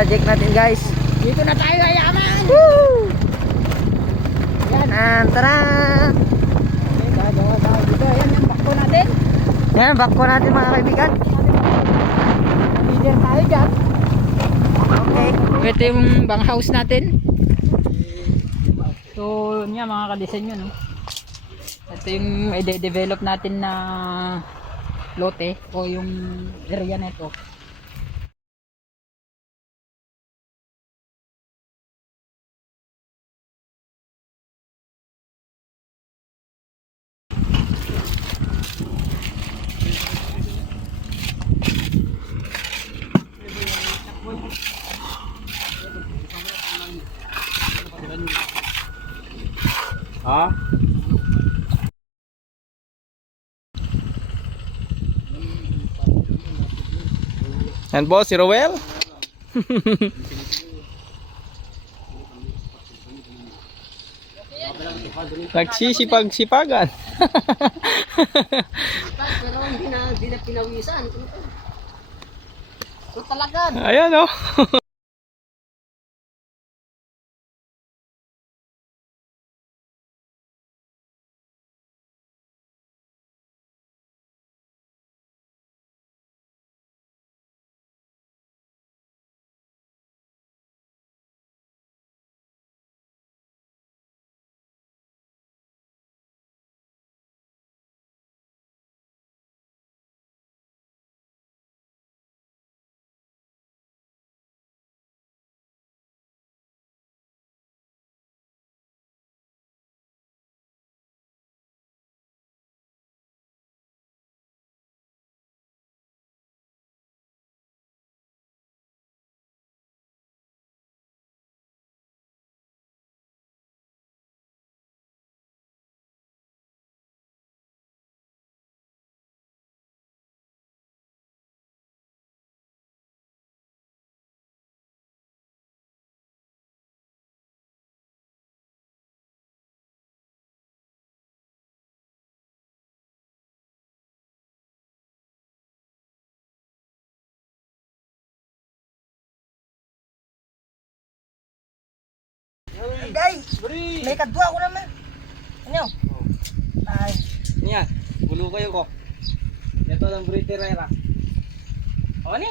project natin guys. Dito na tayo ayaman. Woo! Yan. Tara! Okay, gagawa tayo dito. Yan yung bakbo natin. Yan, back po natin mga kaibigan. Leader tayo dyan. Okay. Ito yung bang house natin. So, yun nga mga kadisenyo, no? Ito yung i-develop natin na lote o yung area nito. Ha? Yan po, si Rowel. Nagsisipag-sipagan. Pero hindi na pinawisan. So talaga. Ayan oh. Guys, may kadwa ko naman. Ano? Ay. Niya, bulu kayo ko. Ito ang Briterera. O ni?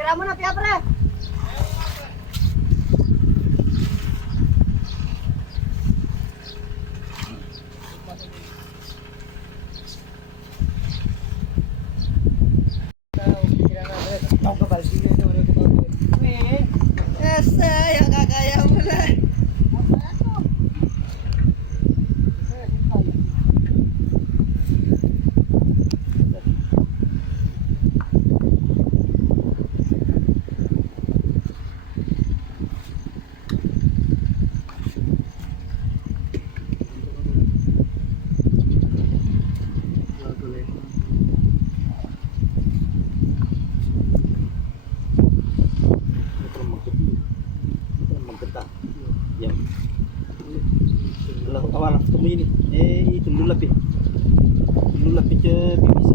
Kira mo na, Pia, pre. Yes, sayang kakaya mo na. Magkata. Yan. Alam ko tawanan ko tumini. Itu lulapit. Lulapit bibisa.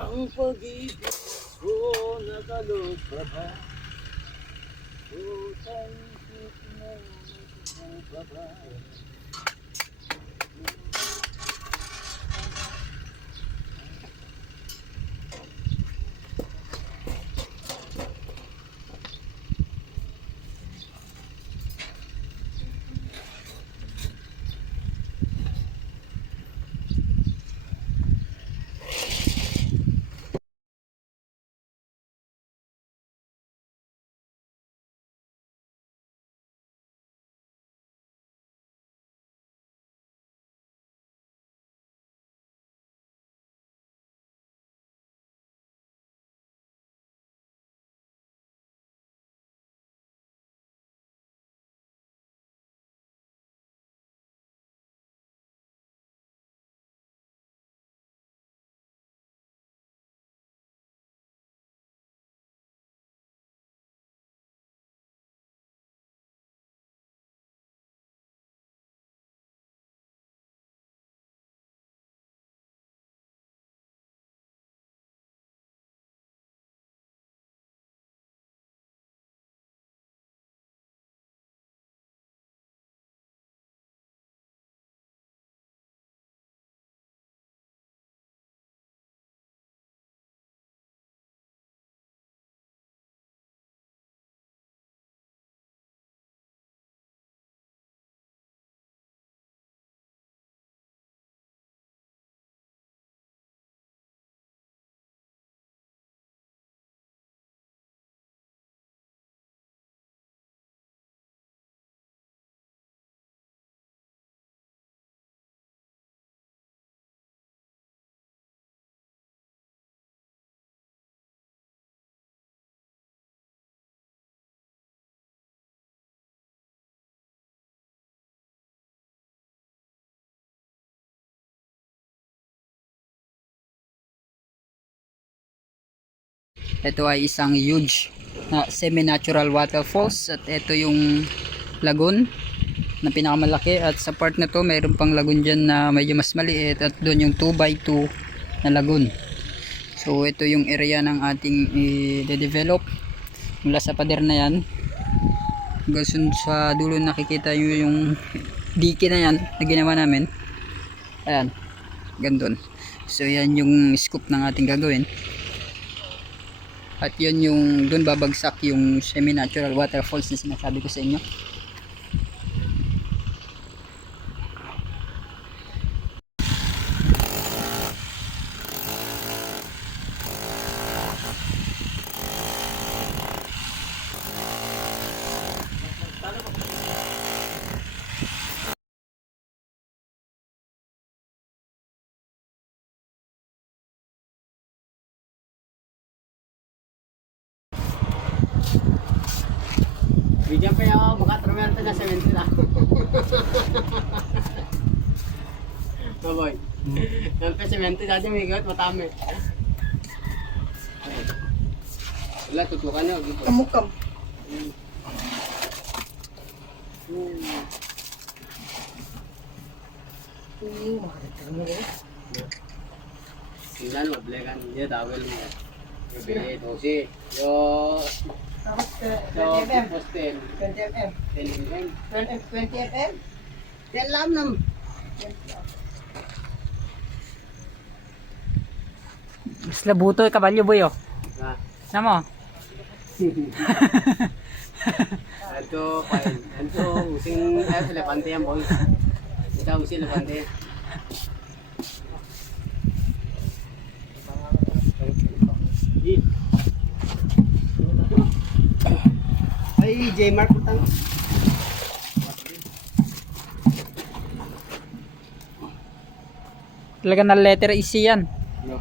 Ang pag-ibig ko nagalog pa ba? Utang isip mo pa ba? Ito ay isang huge na semi-natural waterfalls at ito yung lagoon na pinakamalaki, at sa part na to mayroon pang lagoon dyan na medyo mas maliit, at doon yung 2x2 na lagoon. So ito yung area ng ating i-develop mula sa pader na yan hanggang sa dulo. Nakikita nyo yung dike na yan na ginawa namin, ayan, gandun. So yan yung scoop ng ating gagawin. At yun yung doon babagsak yung semi-natural waterfalls na sinasabi ko sa inyo. Bigyan pa yung makatramerto na 70 lang. Baboy. Sampai sementi saja mengikat matame. Wala, tutukan nyo. Kamukam. Tingnan mo, blekan dia tawel mo. Yo bili, dosi. Yo, Tapos yo, 20 mm. postel. 20 mm. 10 mm. 20 mm. Yan lang nam. Isla buto kabalyo boy oh. Nah, Namo. ito, kain. Ito, using, elepante yan, boy. Ito, using elepante. Ay, J-Mark utang. Talaga na letter is yan. No.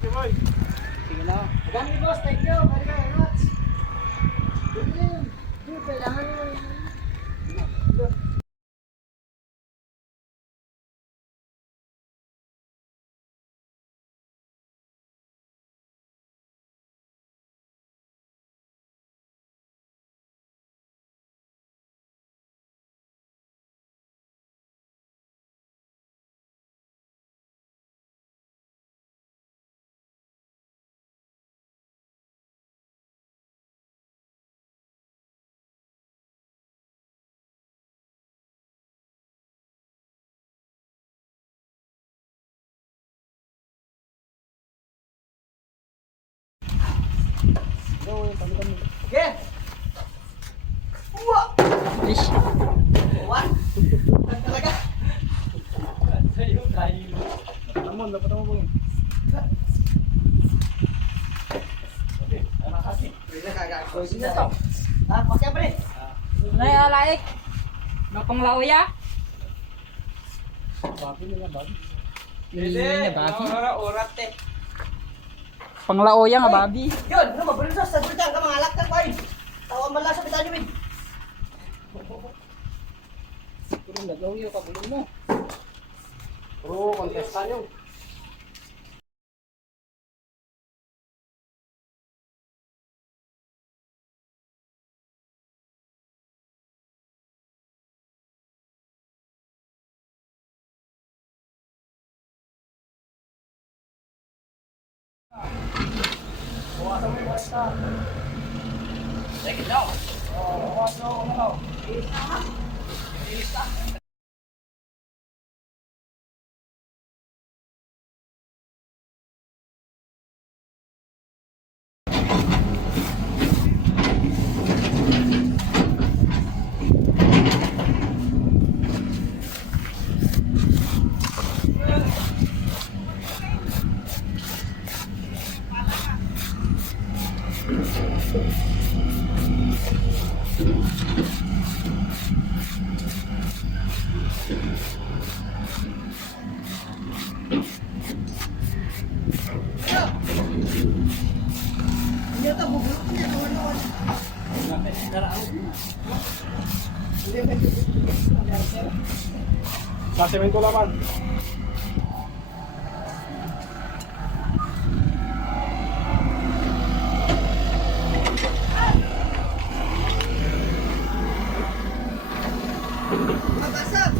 Sige na. Dami boss, thank you. Very very much. Kailangan Yeah. Ish. Naman, dapat mo po yun. Ah, pasya pre. Ano yung laik? Napanglaw ya? Babi nila, babi. Hindi na babi. Orat eh. Panglao ya nga babi. Yun, ano mabunin sa sagutan ka mga alak ka pa. Tawa man lang sa bitanyo eh. Pero nagaw yun, kapulong mo. Bro, kontestan nyo. Hindi ito, bubulok niya. Nawan-nawan. Sa semento laman. Mabasag.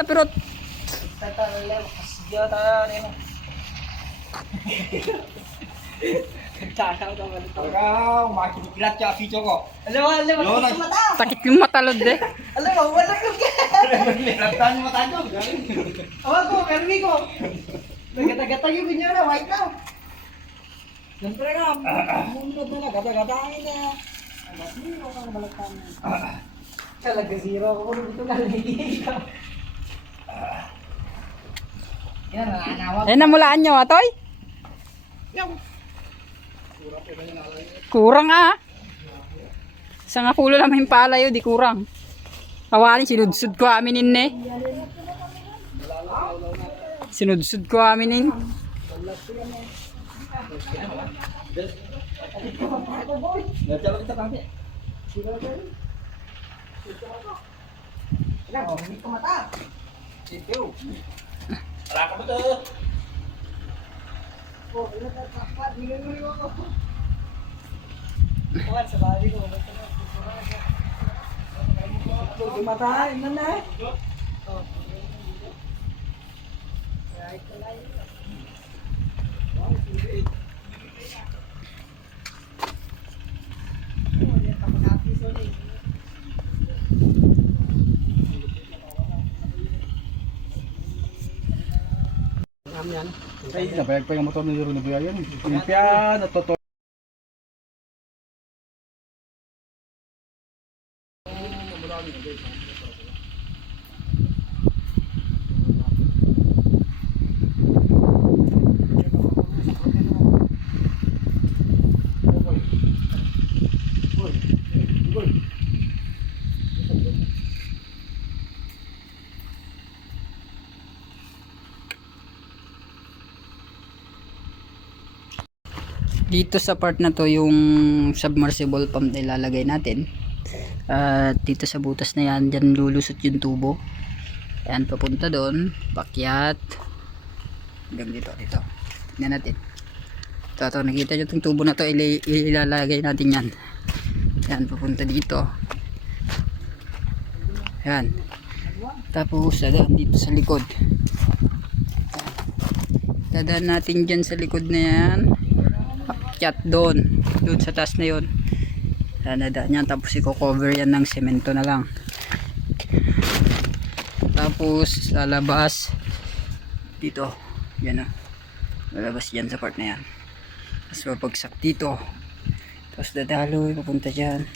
Pero Talagang makikilat siya si Choco. Alam mo, sakit yung mata. sakit yung matalod eh. Alam mo, wala yung Lantan mo tayo. Awan ko, karmi ko. Nagkatagatag yung ganyan na, white na. Siyempre nga, munod na lang, gata-gatahin na. Alas zero ka na balagtan na. Talaga zero ako kung dito nalagay ka. Yan, nanawag. Eh, namulaan nyo, atoy? Yan. Kurang ah. Sa nga pulo naman yung pala yun, di kurang. Kawanin, sinudsud ko aminin eh. Sinudsud ko aminin. Nagcalak kita kami. Hindi ko mata. Wala ka ba to? Oh, ina ka takpat, hindi mo ako. Kuwan sa bali ko, di mata, ina na. Oh. Right, right. Ay, nabayag pa yung motor ni Jero na bayan. Impya, natuto. Dito sa part na to yung submersible pump na ilalagay natin. At dito sa butas na yan, dyan lulusot yung tubo. Ayan, papunta doon, pakyat. Hanggang dito. Tignan natin. Ito, nakita nyo itong tubo na to, ilalagay natin yan. Ayan, papunta dito. Ayan. Tapos, dadaan dito sa likod. Dadaan natin dyan sa likod na yan. Pakyat doon sa taas na yun. Dadaan yan, tapos i-cover yan ng semento na lang. Tapos lalabas dito, yan o, lalabas yan sa part na yan, tapos babagsak dito, tapos dadaloy papunta dyan,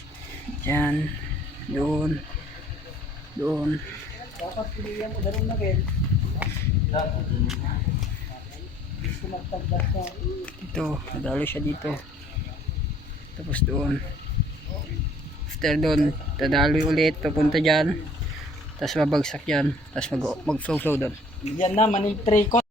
doon Dapat pilihan mo darong na kin. Gusto magtagdas ka. dito, dadaloy siya dito, tapos doon, after doon dadaloy ulit papunta dyan, tapos babagsak yan, tapos mag-flow doon. Yan na, manil tray ko.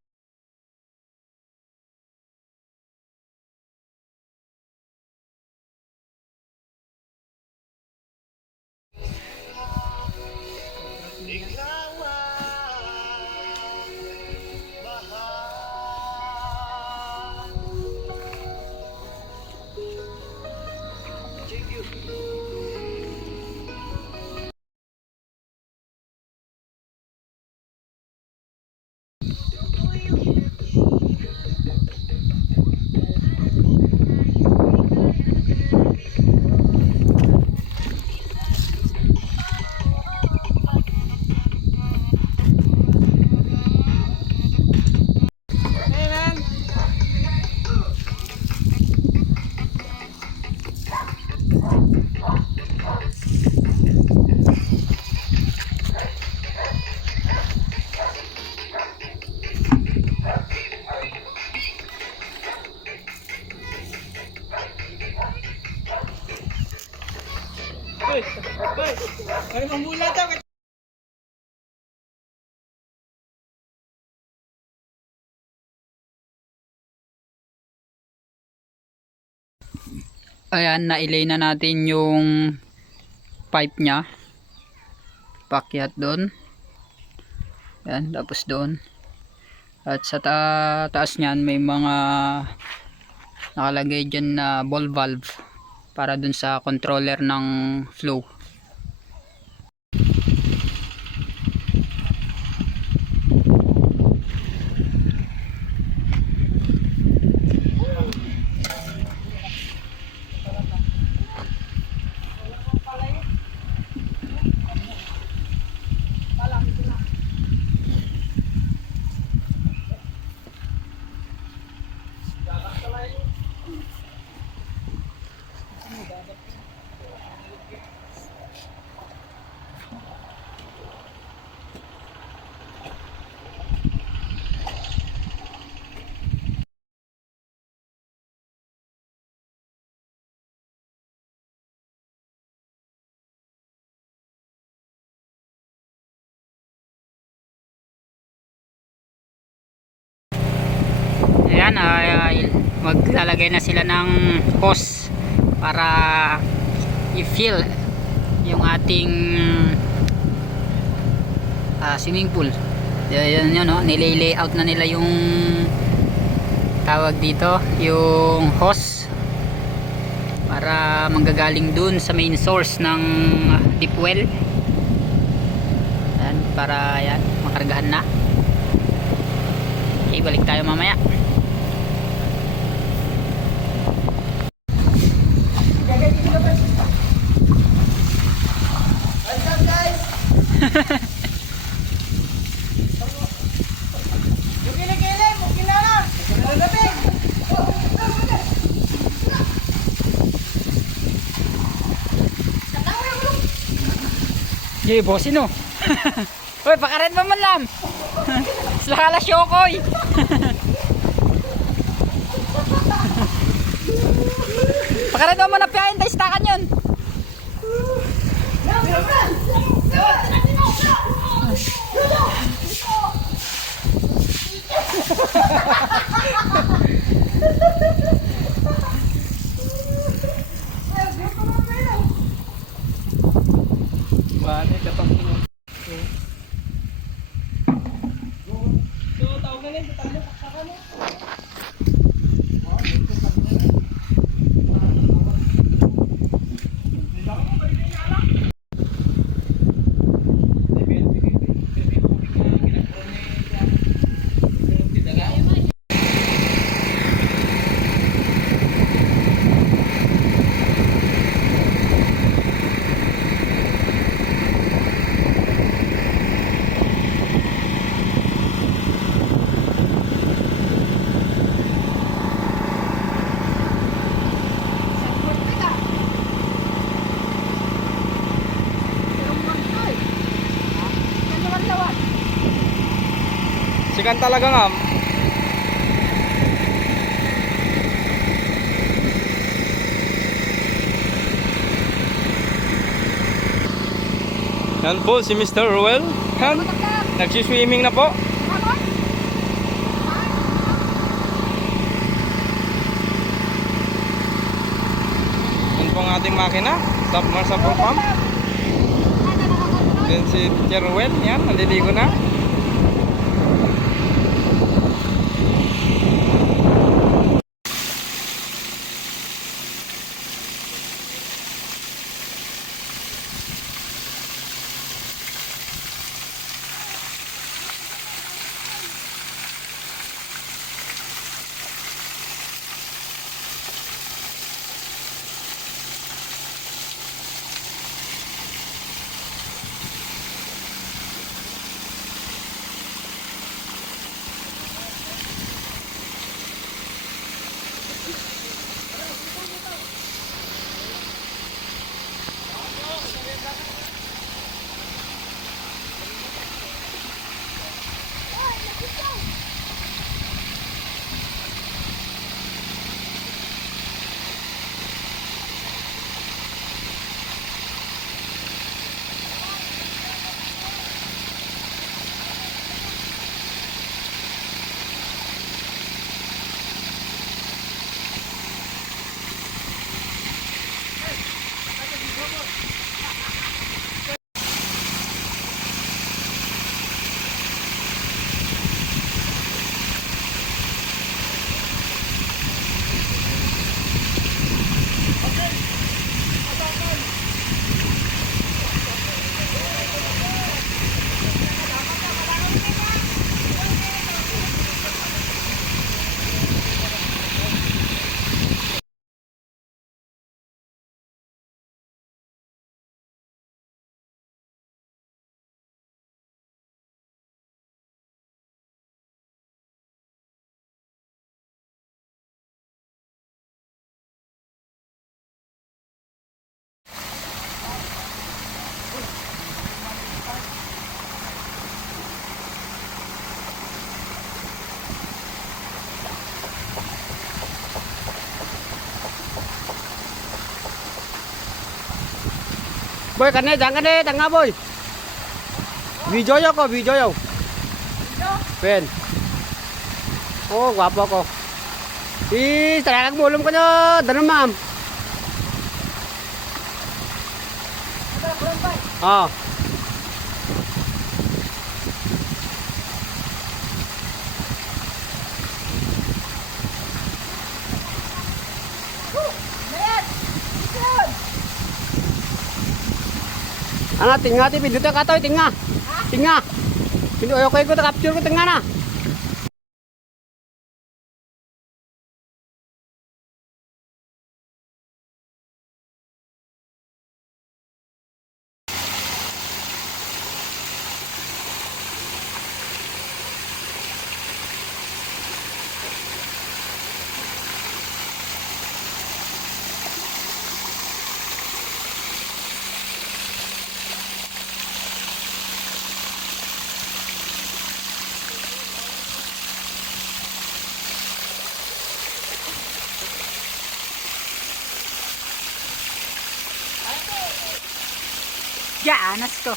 Ay, mamula daw. Ayan, na-ilay na natin yung pipe nya, pakyat doon, ayan, tapos doon, at sa taas nyan may mga nakalagay dyan na ball valve para dun sa controller ng flow. yan, maglalagay na sila ng hose para i-fill yung ating swimming pool. Yan yun, no? Nilay-layout na nila yung tawag dito, yung hose para manggagaling dun sa main source ng deep well. Yan, para yan, makargahan na. Okay, balik tayo mamaya. What's up, guys? Yung kilikili, mungkin na lang. Nagabing. Yay, bosin no. Uy, pakaret mo man lam. Sila syokoy. Pakaret mo man na piyain, tayo stakan yun. Bakit kapag sikan talaga nga. Yan po si Mr. Ruel. Yan, nagsiswimming na po. Yan po ang ating makina, submersible pump. Then si Mr. Ruel, yan, naliligo na. Boy, jangan deh, tengah boy. Video yo kok, video yo. Ben. Oh, guapo kok. Talagang bulong ko na. Danon ma'am. Oh. Ano, tinga ti pindutan ka to, tinga. Tinga. Pindu ayo ko capture ko tinga na. Ya, anas ko.